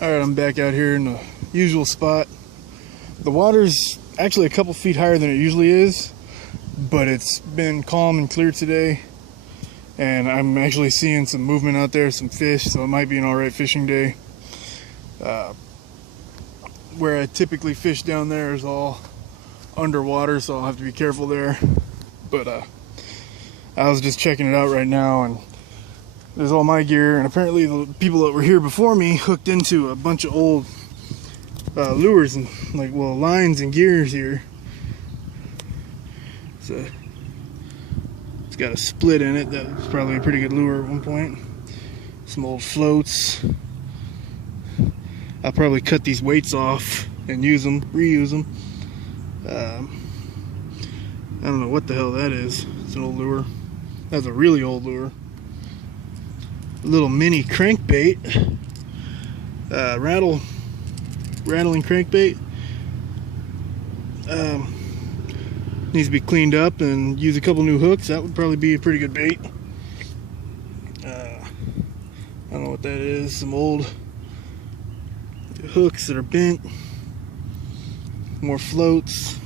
Alright, I'm back out here in the usual spot. The water's actually a couple feet higher than it usually is, but it's been calm and clear today, and I'm actually seeing some movement out there, some fish, so it might be an alright fishing day. Where I typically fish down there is all underwater, so I'll have to be careful there. But I was just checking it out right now, and there's all my gear, and apparently the people that were here before me hooked into a bunch of old lures and lines and gears here. So it's got a split in it. That was probably a pretty good lure at one point. Some old floats. I'll probably cut these weights off and use them, reuse them. I don't know what the hell that is. It's an old lure. That's a really old lure. A little mini crankbait. Rattling crankbait. Needs to be cleaned up and use a couple new hooks. That would probably be a pretty good bait. I don't know what that is. Some old hooks that are bent. More floats.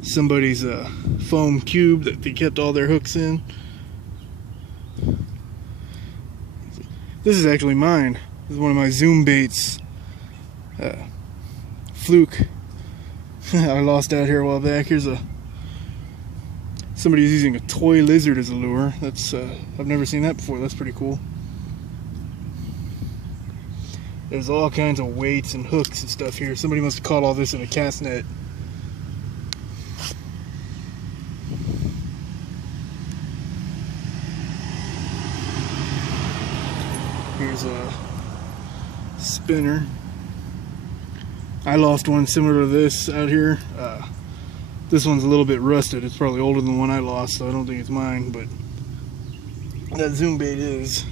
Somebody's foam cube that they kept all their hooks in. This is actually mine. This is one of my Zoom baits. Fluke. I lost out here a while back. Here's somebody's using a toy lizard as a lure. That's I've never seen that before. That's pretty cool. There's all kinds of weights and hooks and stuff here. Somebody must have caught all this in a cast net. Here's a spinner. I lost one similar to this out here. This one's a little bit rusted. It's probably older than the one I lost, so I don't think it's mine, but that Zoom bait is.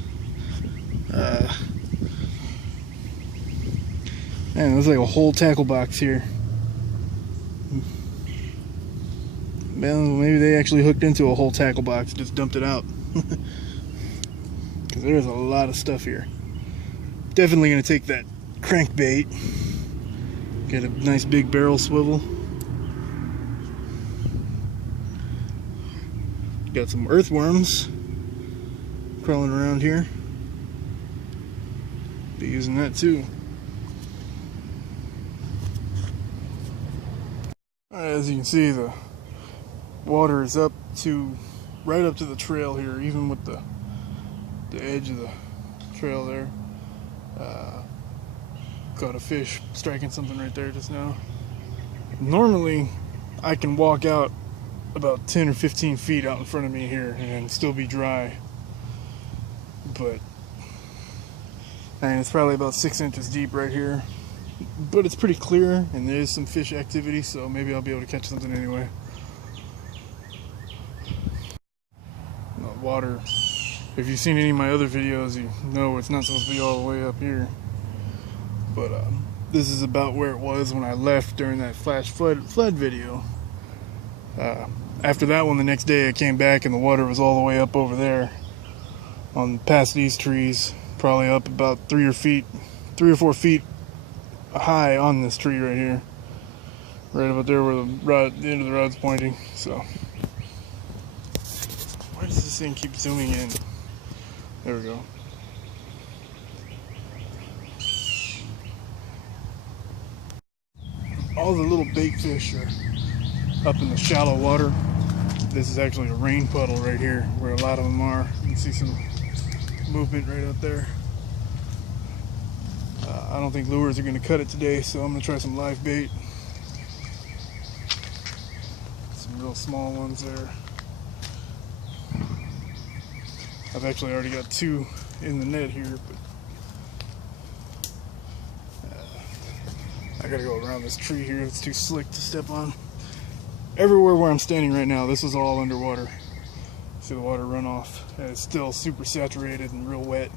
Man, there's like a whole tackle box here. Well, maybe they actually hooked into a whole tackle box and just dumped it out. Because there's a lot of stuff here. Definitely going to take that crankbait. Get a nice big barrel swivel. Got some earthworms crawling around here. Be using that too. As you can see, the water is right up to the trail here, even with the edge of the trail there. Caught a fish striking something right there just now. Normally I can walk out about 10 or 15 feet out in front of me here and still be dry, but it's probably about 6 inches deep right here, but it's pretty clear and there is some fish activity, so maybe I'll be able to catch something anyway. The water, if you've seen any of my other videos, you know it's not supposed to be all the way up here. But this is about where it was when I left during that flash flood video. After that one, the next day I came back and the water was all the way up over there, past these trees, probably up about 3 or 4 feet high on this tree right here, right about there where the end of the rod's pointing. So why does this thing keep zooming in? There we go. All the little bait fish are up in the shallow water. This is actually a rain puddle right here where a lot of them are. You can see some movement right up there. I don't think lures are going to cut it today, so I'm going to try some live bait. Some real small ones there. I've actually already got 2 in the net here, but I gotta go around this tree here. It's too slick to step on. Everywhere where I'm standing right now, this is all underwater. See the water run off, and it's still super saturated and real wet.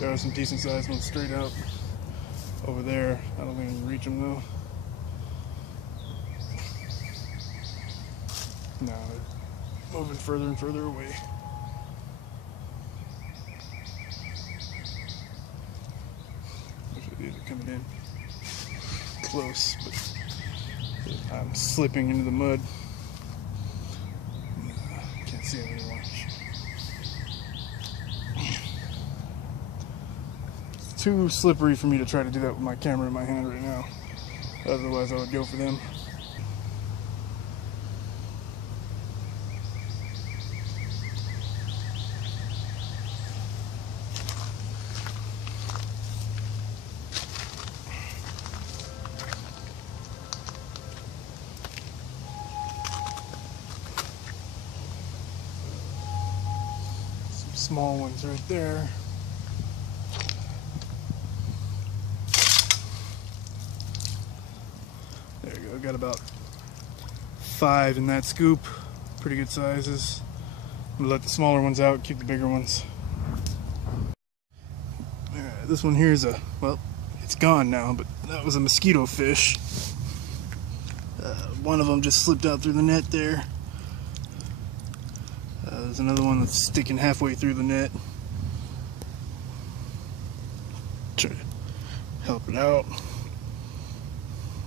There are some decent sized ones straight out over there. I don't think I can reach them though. No, they're moving further and further away. These are coming in close, but I'm slipping into the mud. Can't see them anymore. It's too slippery for me to try to do that with my camera in my hand right now. Otherwise, I would go for them. Small ones right there. There you go. Got about 5 in that scoop. Pretty good sizes. I'm gonna let the smaller ones out, keep the bigger ones. Alright, this one here is well, it's gone now, but that was a mosquito fish. One of them just slipped out through the net there. There's another one that's sticking halfway through the net. Try to help it out.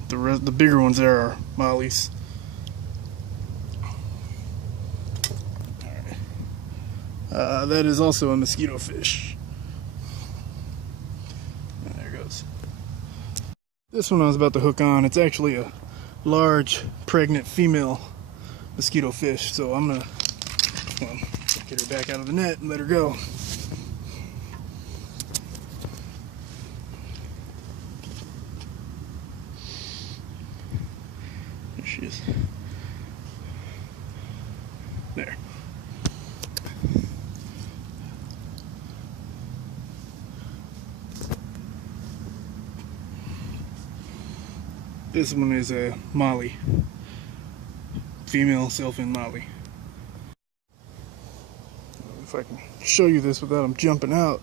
The bigger ones there are mollies. Alright. That is also a mosquito fish. And there it goes. This one I was about to hook on, it's actually a large pregnant female mosquito fish, so I'm gonna get her back out of the net and let her go. There she is. There. This one is a molly. Female sailfin molly. If I can show you this without them jumping out.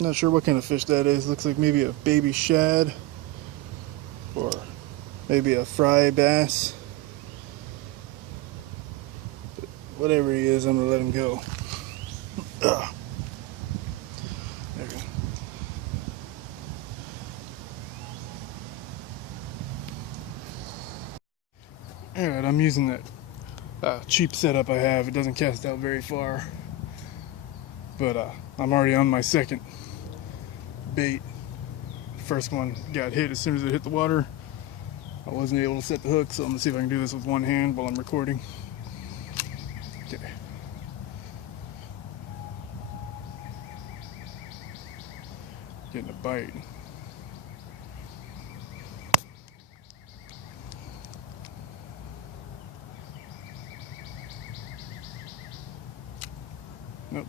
Not sure what kind of fish that is. Looks like maybe a baby shad or maybe a fry bass. But whatever he is, I'm gonna let him go. Ugh. There we go. Alright, I'm using that cheap setup I have. It doesn't cast out very far, but I'm already on my second bait. First one got hit as soon as it hit the water. I wasn't able to set the hook, so I'm gonna see if I can do this with one hand while I'm recording. Okay. Getting a bite. Nope.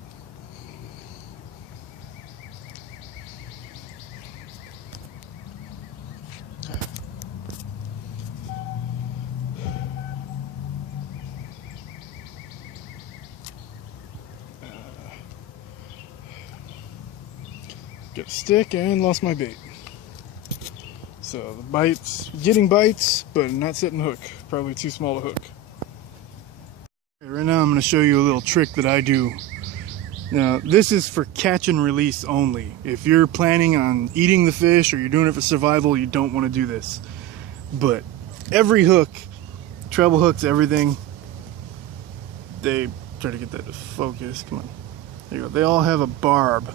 Get a stick and lost my bait. So the bites, getting bites, but not setting the hook. Probably too small a hook. Okay, right now I'm going to show you a little trick that I do. Now, this is for catch and release only. If you're planning on eating the fish or you're doing it for survival, you don't want to do this. But every hook, treble hooks, everything, they try to get that to focus. Come on. There you go. They all have a barb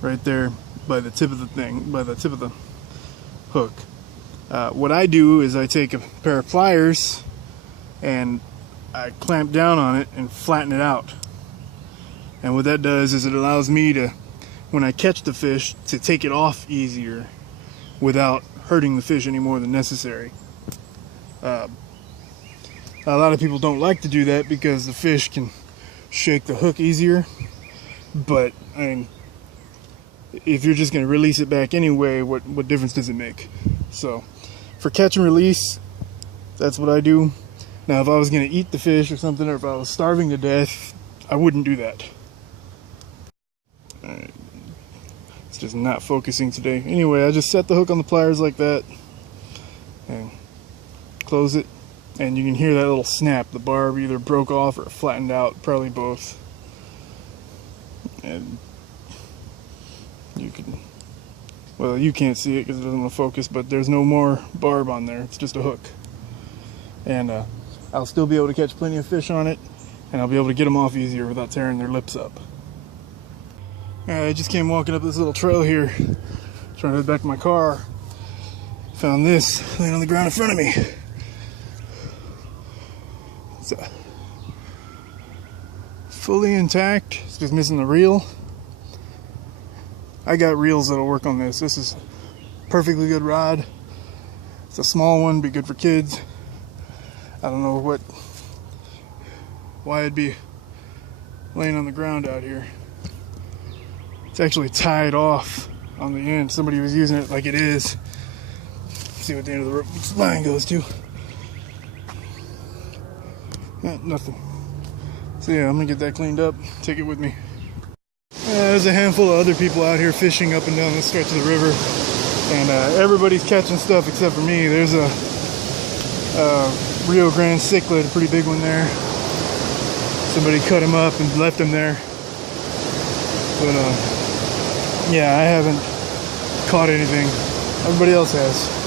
right there by the tip of the thing, by the tip of the hook. What I do is I take a pair of pliers and I clamp down on it and flatten it out. And what that does is it allows me to, when I catch the fish, to take it off easier without hurting the fish any more than necessary. A lot of people don't like to do that because the fish can shake the hook easier. But I mean, if you're just going to release it back anyway, what difference does it make? So for catch and release, that's what I do. Now if I was going to eat the fish or something, or if I was starving to death, I wouldn't do that. Alright, it's just not focusing today. Anyway, I just set the hook on the pliers like that and close it, and you can hear that little snap. The barb either broke off or flattened out, probably both. And you can, well, you can't see it because it doesn't want to focus, but there's no more barb on there. It's just a hook. And I'll still be able to catch plenty of fish on it, and I'll be able to get them off easier without tearing their lips up. I just came walking up this little trail here, trying to head back to my car. Found this laying on the ground in front of me. It's fully intact. It's just missing the reel. I got reels that'll work on this. This is a perfectly good rod. It's a small one, be good for kids. I don't know why it'd be laying on the ground out here. It's actually tied off on the end. Somebody was using it like it is. Let's see what the end of the rope line goes to. Nothing. So yeah, I'm gonna get that cleaned up, take it with me. There's a handful of other people out here fishing up and down this stretch of the river, and everybody's catching stuff except for me. There's a Rio Grande cichlid, a pretty big one there. Somebody cut him up and left him there. But yeah, I haven't caught anything. Everybody else has.